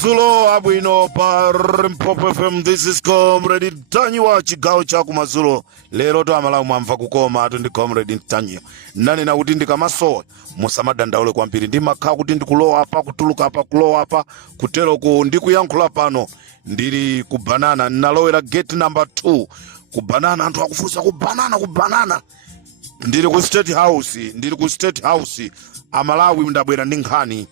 Madzulo abwino pa Limpopo FM. This is Comrade Ntanyiwa chigawo cha kumadzulo. Lero to amalawi mwamva kukoma atu ndi Comrade Ntanyiwa. Nanena kuti ndikamasowa musamadandaule kwambiri. Ndimakhala kuti ndikulowa apa kutuluka apa kulowa apa kutero ku ndikuyankhula pano ndili ku Banana. Nalowera gate number 2 ku Banana. Anthu akufunsa ku Banana. Ndili ku State House. Amalawi ndabwera ndi nkhani.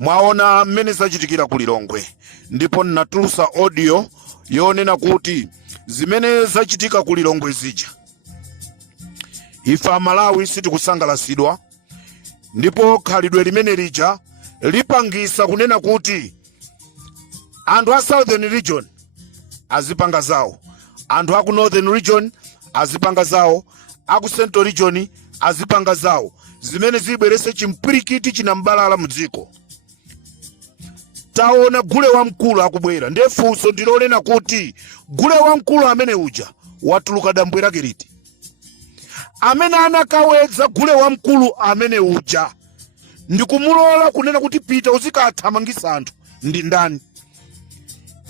Mwaona mmene zachitikira ku Lilongwe, ndipo natulusa audio yonena kuti zimene zachitika ku Lilongwe zija ife Amalawi sitikusangalasidwa, ndipo khalidwe limene lija lipangisa kunena kuti anthu a Southern Region azipanga zawo, anthu a ku Northern Region azipanga zawo, a ku Central Region azipanga zawo, zimene zibwerese chimpirikiti chinambalala mdziko. Taona gule wa mkulu akubwera, ndefunso ndilolena kuti gule wa mkulu amene uja watuluka dambwe lake liti. Amene anakawedza gule wa mkulu amene uja ndikumulola kunena kuti pita uzikathamangisa anthu ndi ndani?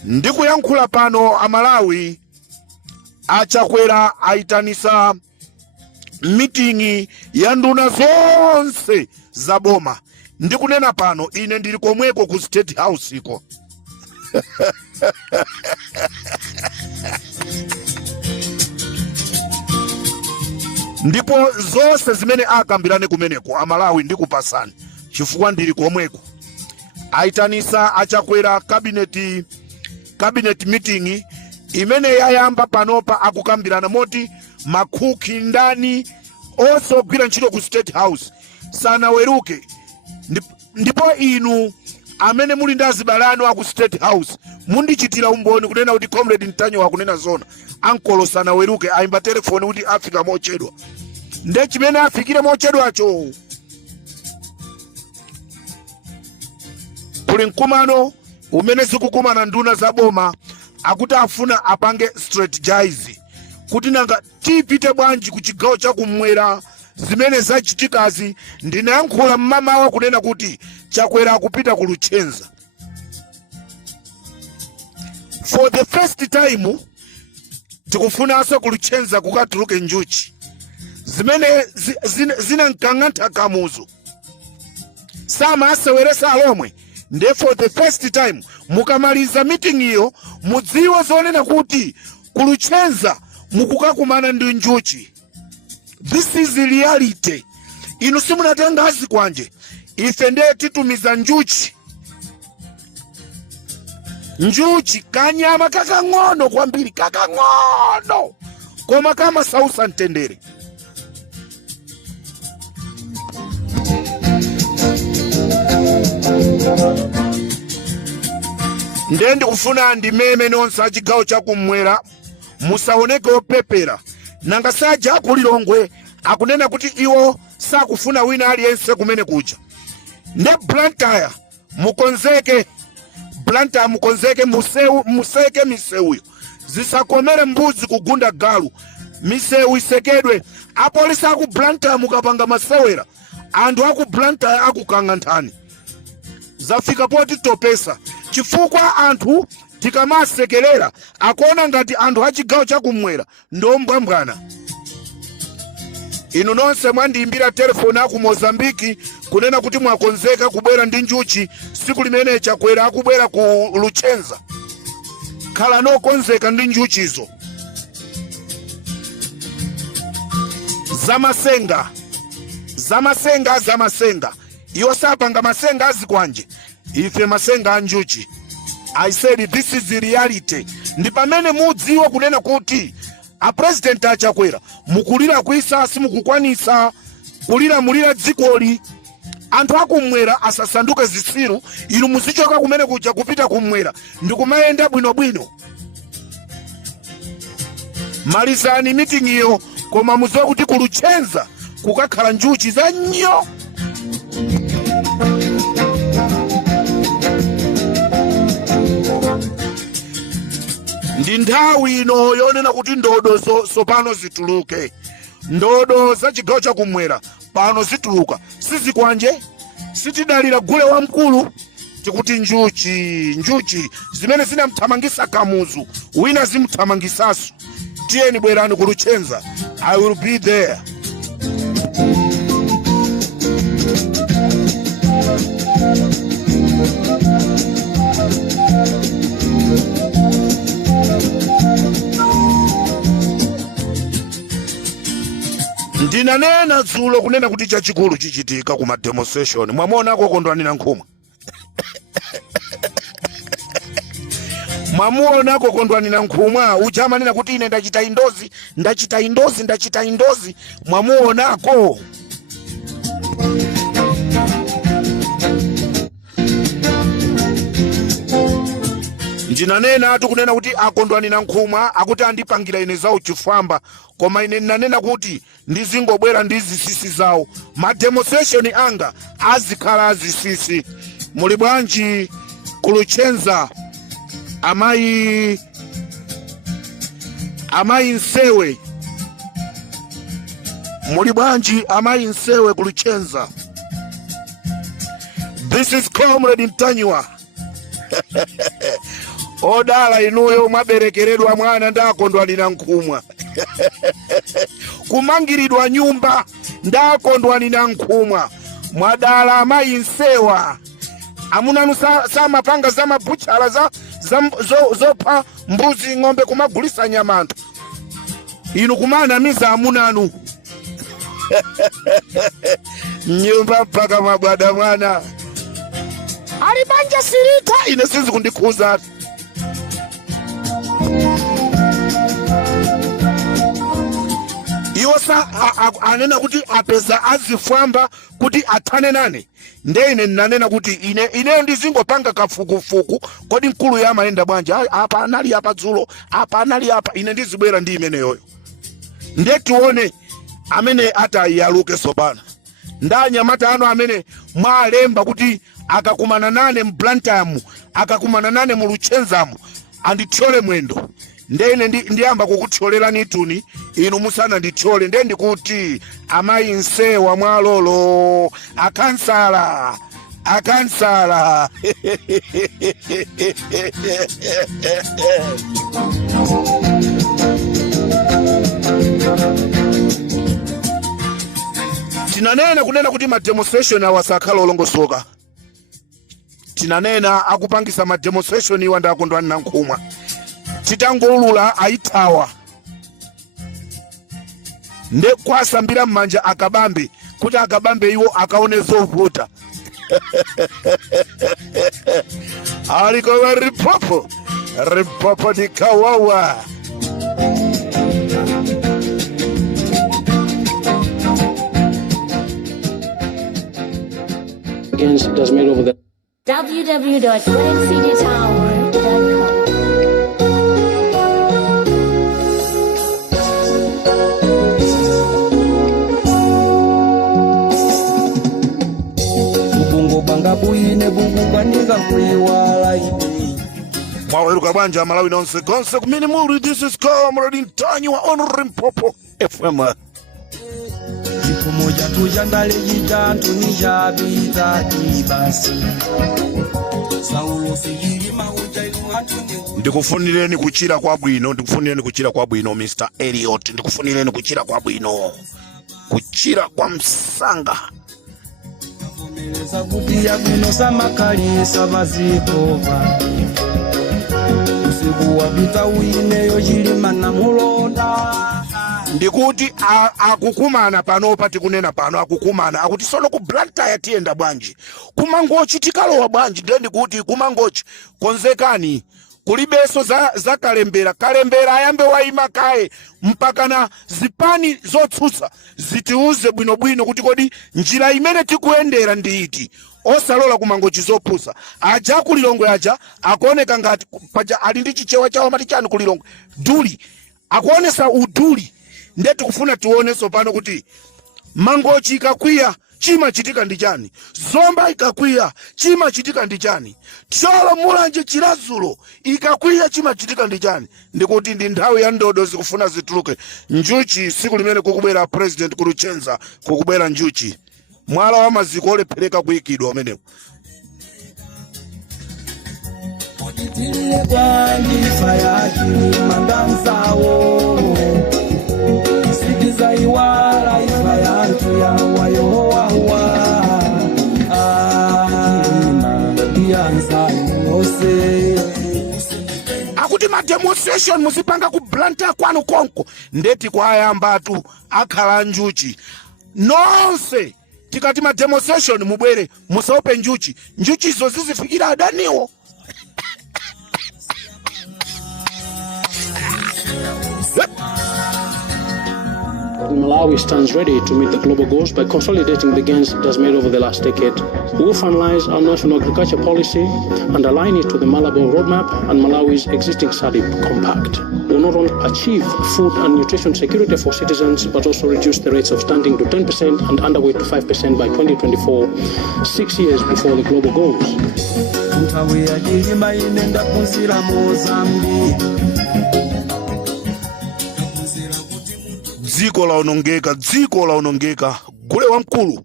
Ndikuyankhula pano Amalawi achakwera aitanisa meeting ya nduna zonse za boma. Ndikunena pano ine ndili komweko ku State House iko. Ndipo zonse zimene akambirane kumeneko Amalawi ndikupasani chifukwa ndili komweko. Aitanisa achakwera cabinet meeting imene yayamba panopa akukambirana moti makhuki ndani osogwira ntchito ku State House sanaweruke. Ndipo inu amene muli ndi azibalano aku State House mundichitira umboni kunena kuti Comrade Ntanyiwa kunena zona ankolo sanaweruke aimba telefoni kuti afika mochedwa. Nde chimene afikire mochedwacho kuli mkumano umene zikukumana nduna za boma akuti afuna apange strategize kuti nanga tipite bwanji ku chigawo chakumwera zimene zachitikazi. Ndinayankhula mmamawa kunena kuti chakwera akupita ku Luchenza. For the first time tikufunanso ku Luchenza kukatuluke njuchi zimene zina nkang'anta kamuzu sama aseweresa alomwe. Nde for the first time mukamaliza meeting iyo mudziwe zonena kuti ku Luchenza mukukakumana ndi njuchi. This is the reality. Inu simunatenga hazi kwanje. Ife ndiye titumiza njuchi. Njuchi kanyama kakang'ono kwambiri, kakang'ono koma kama sausa ntendere. Ndendi kufuna ndimeme nonse achigawo chakumwera musaoneke opepera. Nanga saja ku Lilongwe akunena kuti iwo sakufuna wina aliyense kumene kuja. Nde Blantyre mukonzeke museke miseuyo zisakomere mbuzi kugunda galu, miseu isekedwe. Apolisi aku Blantyre mukapanga masewera anthu aku Blantyre akukang'anthani zafika poti topesa chifukwa anthu tikamasekerera akuona ngati anthu achigawo chakumwera ndombwambwana. Inu nonse mwandiimbira telefoni aku Mozambiki kunena kuti mwakonzeka kubwera ndi njuchi siku limene chakwera akubwera ku Luchenza. Khala nokonzeka ndi njuchizo. Zamasenga iwo sapanga masenga azikwanje, ife masenga anjuchi. I said this is the reality. Ndi pamene mudziwa kunena kuti a president achakwera mukulira kuisa simukukwanisa kulira mulira dzikoli. Anthu akumwera asasanduke zisiru, inu muzichoka kumene kuja kupita kumwera ndikumayenda bwinobwino. Malizani meeting iyo koma muziwe kuti ku Luchenza kukakhala njuchi za nnyo. Ndi nthawi ino yonena kuti ndodo sopano zituluke. Ndodo za chigawo chakumwera pano zituluka. Sizikwanje sitidalira gule wa mkulu tikuti njuchi zimene zinamthamangisa Kamuzu wina zimthamangisaso. Tiyeni bwerani ku Luchenza. I will be there. Ndinanena dzulo kunena kuti chachikulu chichitika kuma demonstration. Mwamona kokondwanira nkhumwa. Mwamuona kokondwanira nkhumwa. Uchamanena kuti ine ndachita indozi. Mwamuonako. Ndinanena atu kunena kuti akondwanira nkhumwa akuti andipangira ine zawo chifamba, koma ine ndinanena kuti ndizingobwera ndizisisi zawo. Ma demonstration anga azikhala azisisi. Muli bwanji ku Luchenza amayi Nsewe. Muli bwanji amayi Nsewe ku Luchenza. This is Comrade Ntanywa. Odala inuyo mwaberekeredwa mwana ndakondwanira nkhumwa. Kumangiridwa nyumba ndakondwanira nkhumwa. Mwadala amayi Nsewa. Amunanu samapanga zamabuchala zopha mbuzi ng'ombe kumagulisa nyama. Inu kumanamiza amunanu. Nyumba mpaka mabwada mwana. Alibanja sirita ine sizi kundikuza. Iwosa anena kuti apeza azifamba kuti athane nane. Ndene nanena kuti ine ndizingopanga kafukufuku kodi mkulu ya maenda bwanja apa anali apa dzulo apa anali apa ine ndizibwera ndi imene yoyo. Ndetione amene atayaluke sopana. Ndanyamata ano amene mwalemba kuti akakumana nane mblantamu akakumana nane mu Luchenzamu andithyole mwendo. Ndene ndiyamba kukuthyolera tuni inu musana ndithyole. Nde ndikuti amayi Nsewa mwalolo akansala. Tinanena kunena kuti ma demonstration awasakhala olongosoka. Tinanena akupangisa ma demonstration iwa ndakondwanira nkhumwa. Titangolula aithawa. Nde kwasambira mmanja akabambe kuti akabambe iwo akaone zovuta. Alikowa ripopo dikawawa. Does made over there. www.weddingcdtower.com. Mwaweruka bwanja Malawi nonse konse kumene muli. This is Comrade Ntanywa on Limpopo FM. Moja tujandale jitantu nijabita kibasi. Saulo sijiri mauja iluhantu. Ndikufunireni kuchira kwa bwino. Mr. Elliot. Ndikufunireni kuchira kwa bwino. Kuchira kwa msanga. Meleza kupia kuno samakali sabazikova. Usiku wa vita uineyo jilima na mulonda. Ndikuti akukumana pano pati kunena pano akukumana akuti sono ku Blantyre tienda bwanji kumangochi tikalowa bwanji. Ndikuti kumangochi konzekani kulibeso za kalembera ayambe waima kae mpaka na zipani zotsutsa zitiuze bwinobwino kuti kodi njira imene tikuendera ndi iti. Osalola kumangochi zopusa aja kulilongwe aja akuoneka ngati paja ali ndi chichewa chawo mati chani kulilongwe duli akuonesa uduli. Ndetu kufuna tuone sopano kuti mangochi ikakwiya chima chitika ndichani, zomba ikakwiya chima chitika ndichani, cholo mulanje chilazulo ikakwiya chima chitika ndichani. Ndikuti ndi nthawi ya ndodo zikufuna zituluke. Njuchi siku limene kukubwera president ku Luchenza kukubwera njuchi mwala wa maziko olephereka kuyikidwa umenewo. akuti ma demonstration musipanga ku blanta kwanu konko ndeti kwayambatu akhala njuchi nonse tikati ma demonstration mubwere musaope njuchi izo zizifikira adaniwo. Malawi stands ready to meet the global goals by consolidating the gains it has made over the last decade. We will finalize our national agriculture policy and align it to the Malabo roadmap and Malawi's existing SADC compact. We will not only achieve food and nutrition security for citizens, but also reduce the rates of stunting to 10% and underweight to 5% by 2024, 6 years before the global goals. Dziko laonongeka gule wamkulu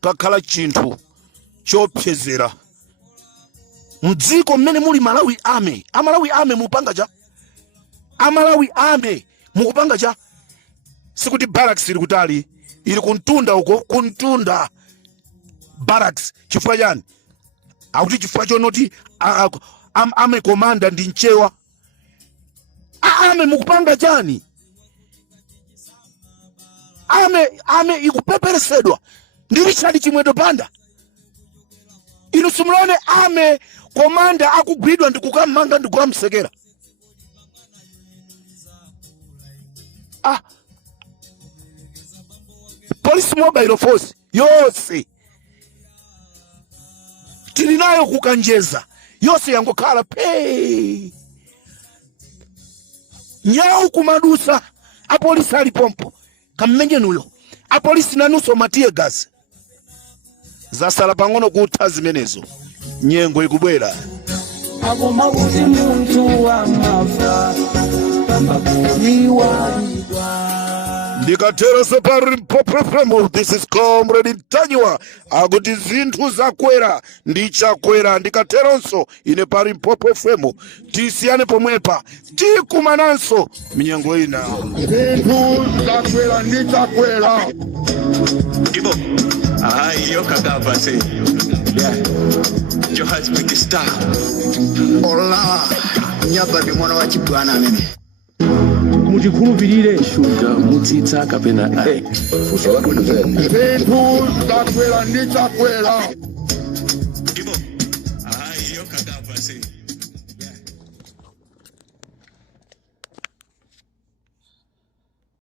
kakhala chinthu chopyezera mdziko mmene muli Malawi ame mupanga cha Amalawi ame mukupanga cha sikuti barracks ili kutali ili kuntunda uko kuntunda barracks chifukwa chani akuti chifukwa chonoti ame komanda ndi nchewa ame mukupanga chani ame ikupeperesedwa ndi Richard Chimwedo Banda inu simulone ame komanda akugwidwa ndikukamanga ndikukamsekera Police Mobile Force yose tilinayo kukanjeza yose yangokhala pe nyau kumadusa apolisi ali pompo kammenye nuyo apolisi nanuso matie gas zasala pang'ono kutha zimenezo nyengo ikubwera Ako mabuti muntu wa mafa Pambakuliwa ndikatero separi popefemo. This is Comrade Ntanyiwa akuti zinthu zakwera ndichakwera ndikateronso ine pari popefemo tisiyane pomwepa tikumananso minyengo ina zinthu zakwera ndichakwera Ibo iyo kagava se Johannesburg star Ola nyaba ndi mwana wa chibwana amene Mujikhulupirire shuga mutsitsa kapena zinthu zakwera ndichakwera